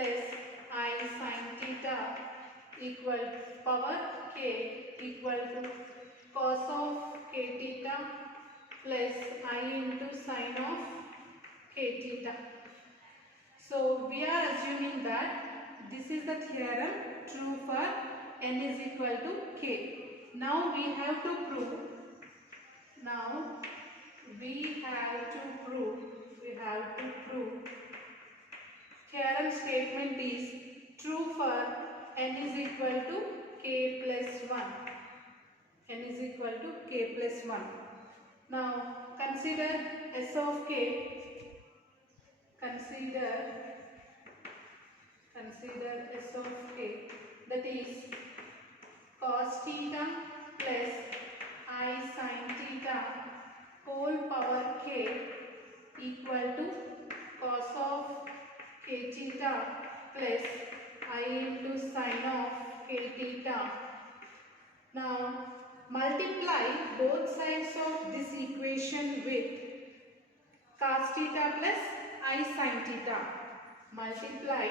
plus I sin theta equal power k equal to cos of k theta plus I into sin of k theta. So we are assuming that this is the theorem true for n is equal to k. Now we have to prove. Theorem statement is true for n is equal to k plus 1. N is equal to k plus 1. Now consider s of k. Consider s of k, that is cos theta plus I sin theta whole power k equal to cos of k theta plus I into sin of k theta. Now multiply both sides of this equation with cos theta plus I sin theta. Multiply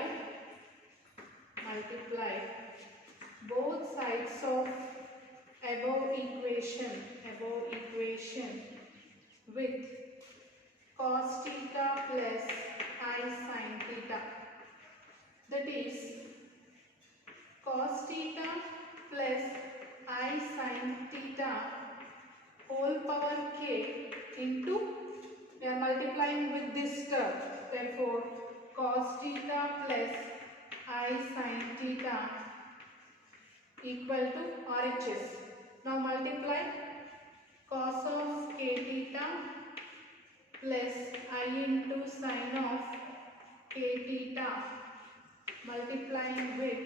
both sides of above equation with cos theta plus I sin theta. That is cos theta plus I sin theta whole power k into, we are multiplying with this term, therefore cos theta plus I sin theta equal to RHS. Now multiply cos of k theta plus I into sin of k theta multiplying with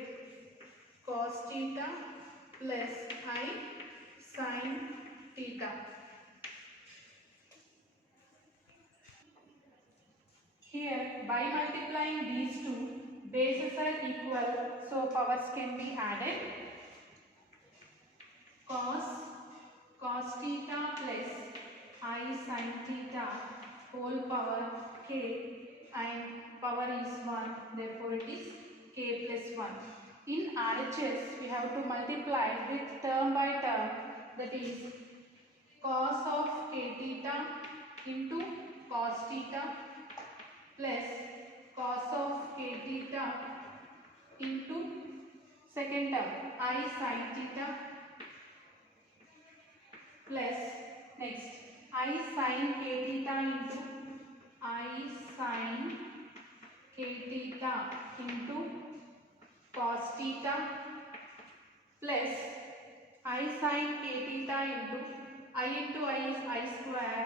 cos theta plus I sin theta. Here by multiplying these two, bases are equal, so powers can be added. Cos theta plus I sin theta whole power k, and power is 1, therefore it is k plus 1. In RHS we have to multiply with term by term, that is cos of k theta into cos theta plus cos of k theta into second term I sin theta plus next I sin k theta into I sin k theta into cos theta plus I sin k theta into I into I is I square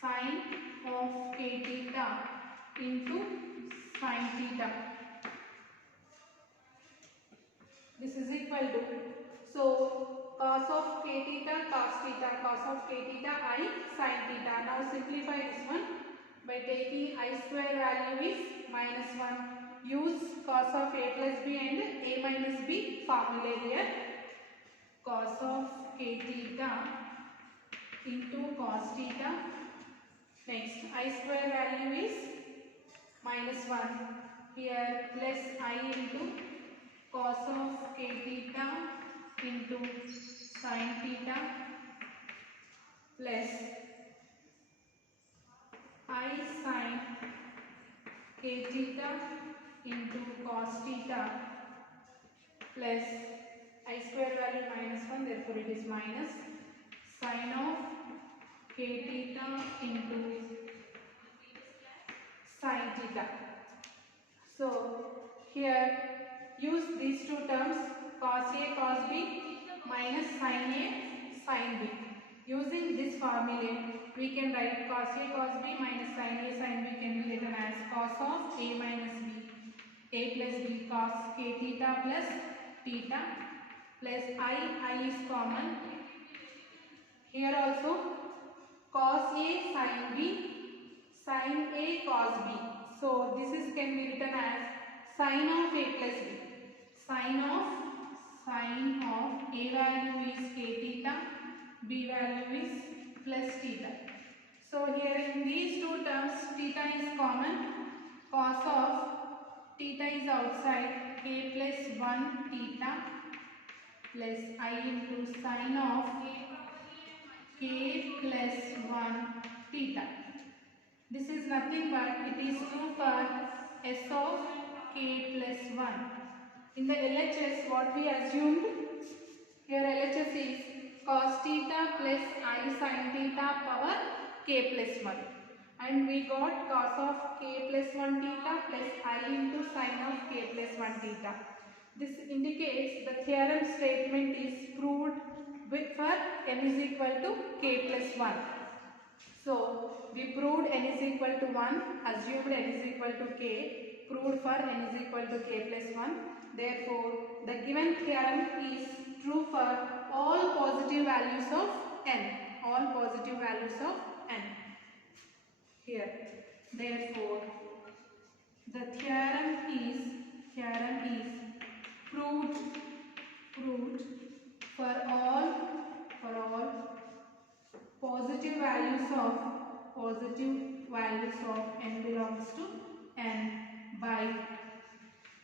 sin of k theta into sin theta. This is equal to, so cos of k theta cos theta, cos of k theta I sin theta. Now simplify this one by taking I square value is -1. Use cos of a plus b and a minus b formula here. Cos of k theta into cos theta. Next I square value is -1. Here plus I into cos of k theta into sin theta plus I sin k theta into cos theta plus I square value -1, therefore it is minus sin of k theta into sin theta. So here use these two terms, cos A cos B minus sin A sin B. Using this formula we can write cos A cos B minus sin A sin B can be written as cos of A minus B, A plus B, cos k theta plus theta plus I is common. Here also cos A sin B sin A cos B. So this is can be written as sin of A plus B. Sin of A value is k theta, B value is plus theta. So here in these two terms theta is common. Cos of theta is outside, k plus 1 theta plus I into sine of k plus 1 theta. This is nothing but it is true for s of k plus 1. In the LHS, what we assumed here, LHS is cos theta plus I sin theta power k plus 1, and we got cos of k plus 1 theta plus I into sin of k plus 1 theta. This indicates the theorem statement is proved for n is equal to k plus 1. So we proved n is equal to 1, assumed n is equal to k, proved for n is equal to k plus 1. Therefore, the given theorem is true for all positive values of n. All positive values of n. Here. Therefore, the theorem is proved for all positive values of n belongs to n by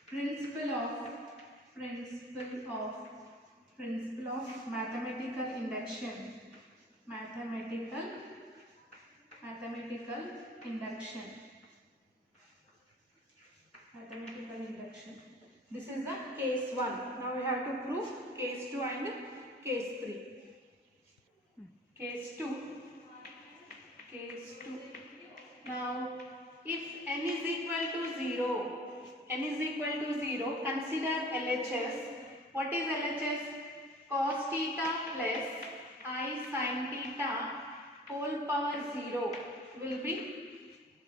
principle of mathematical induction. Mathematical induction. This is the case 1. Now we have to prove case 2 and case 3. Case 2. Now, if n is equal to 0, consider LHS. What is LHS? Cos theta plus I sin theta whole power 0 will be,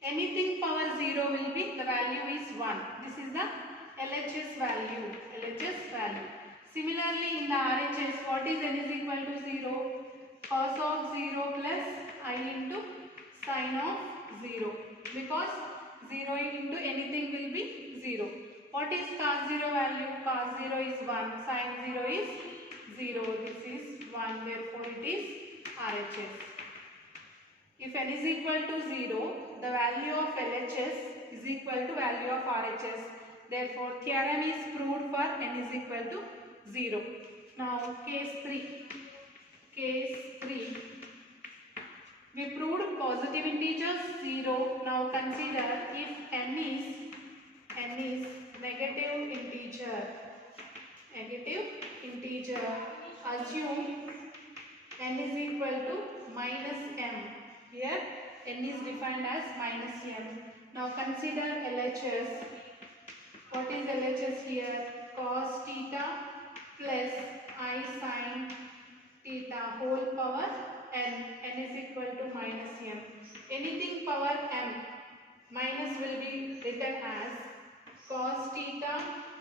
anything power 0 will be, the value is 1. This is the LHS value. Similarly, in the RHS, what is n is equal to 0? Cos of 0 plus I into sin of 0, because 0 into anything will be 0. What is cos 0 value? Cos 0 is 1, sin 0 is 0. This is 1, therefore it is RHS. If n is equal to 0, the value of LHS is equal to value of RHS. Therefore, theorem is proved for n is equal to 0. Now, case 3. We proved positive integers 0. Now consider if n is negative integer, assume n is equal to minus m. Here n is defined as minus m. Now consider LHS. What is LHS here? Cos theta plus I sin theta whole power n is equal to minus m. Anything power m, minus will be written as cos theta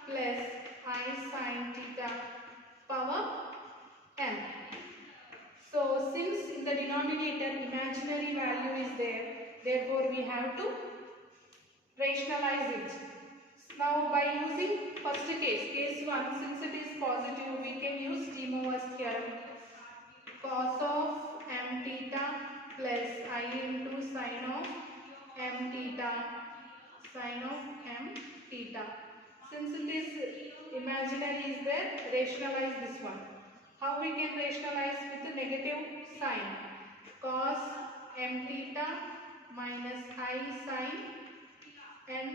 plus I sin theta power m. So since in the denominator imaginary value is there, therefore we have to rationalize it. Now by using first case 1, since it is positive, we can use De Moivre's theorem. Cos of m theta plus I into sin of m theta. Since it is imaginary is there, rationalize this one. How we can rationalize? With the negative sign. Cos m theta minus I sin m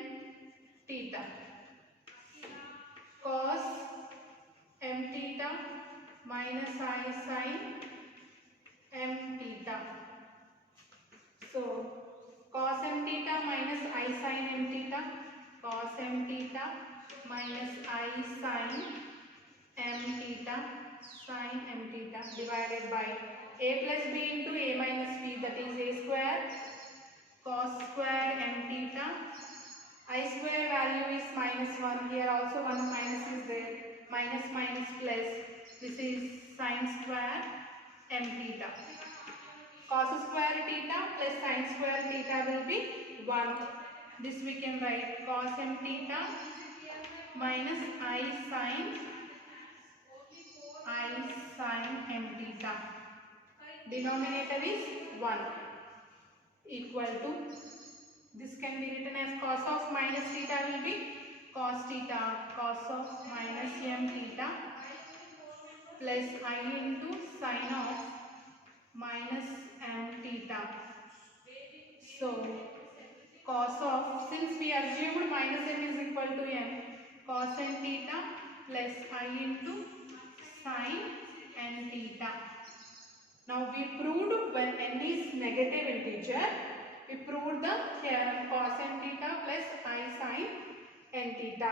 theta. Cos m theta minus I sin m theta. So cos m theta minus I sin m theta. Cos m theta minus I sin m theta. Divided by a plus b into a minus b, that is a square cos square m theta. I square value is minus 1. Here also one minus is there. Minus plus. This is sin square m theta. Cos square theta plus sin square theta will be 1. This we can write cos m theta minus I sin m theta. Denominator is 1 equal to, this can be written as cos of minus theta will be cos theta cos of minus m theta plus I into sin of minus m theta. So cos of, since we assumed minus m is equal to n, cos n theta plus I into sin n theta. Now we proved when n is negative integer, we proved the theorem cos n theta plus I sin n theta.